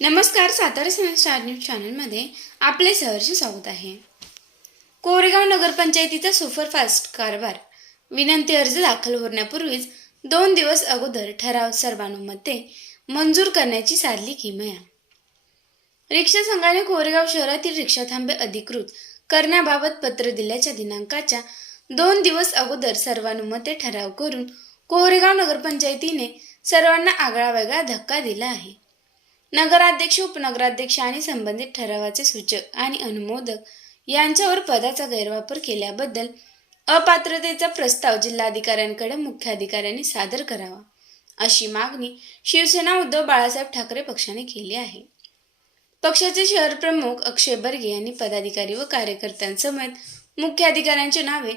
नमस्कार सातारा सिने star news चॅनलमध्ये आपले सहर्ष स्वागत आहे. कोरेगाव नगरपंचायतीचा सुपरफास्ट कारभार विनंती अर्ज दाखल होण्यापूर्वीच दोन दिवस अगोदर ठराव सर्वानुमते मंजूर करण्याची साधली किमया. रिक्षा संघाने कोरेगाव शहरातील रिक्षा थांबे अधिकृत करण्याबाबत पत्र दिल्याच्या दिनांकाच्या दोन दिवस अगोदर सर्वानुमते ठराव करून कोरेगाव नगरपंचायतीने सर्वांना आगळा वेगळा धक्का दिला आहे. नगराध्यक्ष उपनगराध्यक्ष आणि संबंधित ठरावाचे सूचक आणि अनुमोदक यांच्यावर पदाचा गैरवापर केल्याबद्दल अपात्रतेचा प्रस्ताव जिल्हाधिकाऱ्यांकडे मुख्याधिकाऱ्यांनी सादर करावा अशी मागणी शिवसेना उद्धव बाळासाहेब ठाकरे पक्षाने केली आहे. पक्षाचे शहर प्रमुख अक्षय बर्गे यांनी पदाधिकारी व कार्यकर्त्यांसमेत मुख्याधिकाऱ्यांची नावे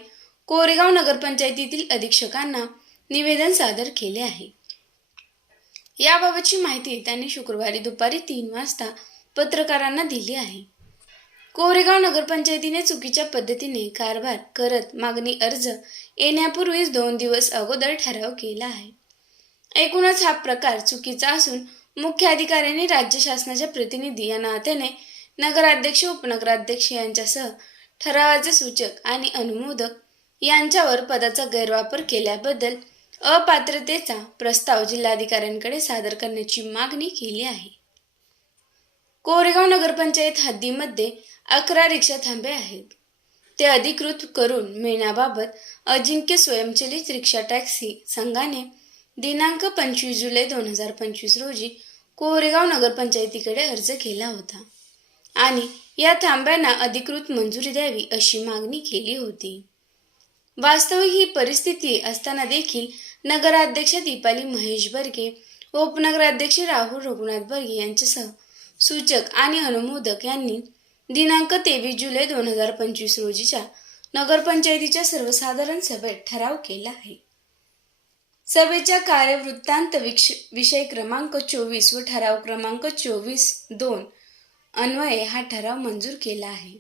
कोरेगाव नगरपंचायतीतील अधीक्षकांना निवेदन सादर केले आहे. याबाबतची माहिती त्यांनी शुक्रवारी दुपारी तीन वाजता पत्रकारांना दिली आहे. कोरेगाव नगरपंचायतीने चुकीच्या पद्धतीने कारभार करत मागणी अर्ज येण्यापूर्वीच दोन दिवस अगोदर ठराव केला आहे. एकूणच हा प्रकार चुकीचा असून मुख्य अधिकाऱ्यांनी राज्य शासनाच्या प्रतिनिधी या नात्याने नगराध्यक्ष उपनगराध्यक्ष यांच्यासह ठरावाचे सूचक आणि अनुमोदक यांच्यावर पदाचा गैरवापर केल्याबद्दल अपात्रतेचा प्रस्ताव जिल्हाधिकाऱ्यांकडे सादर करण्याची मागणी केली आहे. कोरेगाव नगरपंचायत हद्दीमध्ये अकरा रिक्षा थांबे आहेत. ते अधिकृत करून मिळण्याबाबत अजिंक्य स्वयंचलित रिक्षा टॅक्सी संघाने दिनांक पंचवीस जुलै दोन हजार पंचवीस रोजी कोरेगाव नगरपंचायतीकडे अर्ज केला होता आणि या थांब्यांना अधिकृत मंजुरी द्यावी अशी मागणी केली होती. वास्तविक ही परिस्थिती असताना देखील नगराध्यक्ष दीपाली महेश बर्गे व उपनगराध्यक्ष राहुल रघुनाथ बर्गे यांच्यासह सूचक आणि अनुमोदक यांनी दिनांक तेवीस जुलै दोन हजार पंचवीस रोजीच्या नगरपंचायतीच्या सर्वसाधारण सभेत ठराव केला आहे. सभेच्या कार्यवृत्तांत विक्ष विषय क्रमांक चोवीस व ठराव क्रमांक चोवीस दोन अन्वये हा ठराव मंजूर केला आहे.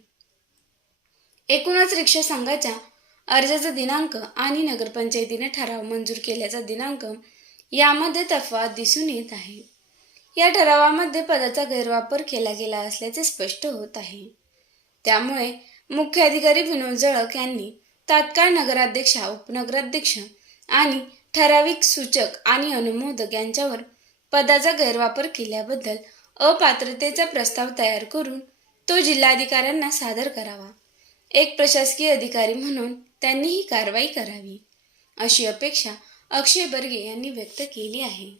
एकूणच रिक्षा संघाच्या अर्जाचा दिनांक आणि नगरपंचायतीने ठराव मंजूर केल्याचा दिनांक यामध्ये तफावत दिसून येत आहे. या ठरावामध्ये पदाचा गैरवापर केला गेला असल्याचे स्पष्ट होत आहे. त्यामुळे मुख्य अधिकारी विनोद जळक यांनी तात्काळ नगराध्यक्षा उपनगराध्यक्ष आणि ठराविक सूचक आणि अनुमोदक यांच्यावर पदाचा गैरवापर केल्याबद्दल अपात्रतेचा प्रस्ताव तयार करून तो जिल्हाधिकाऱ्यांना सादर करावा. एक प्रशासकीय अधिकारी म्हणून त्यांनी ही कारवाई करावी अशी अपेक्षा अक्षय बर्गे यांनी व्यक्त केली आहे.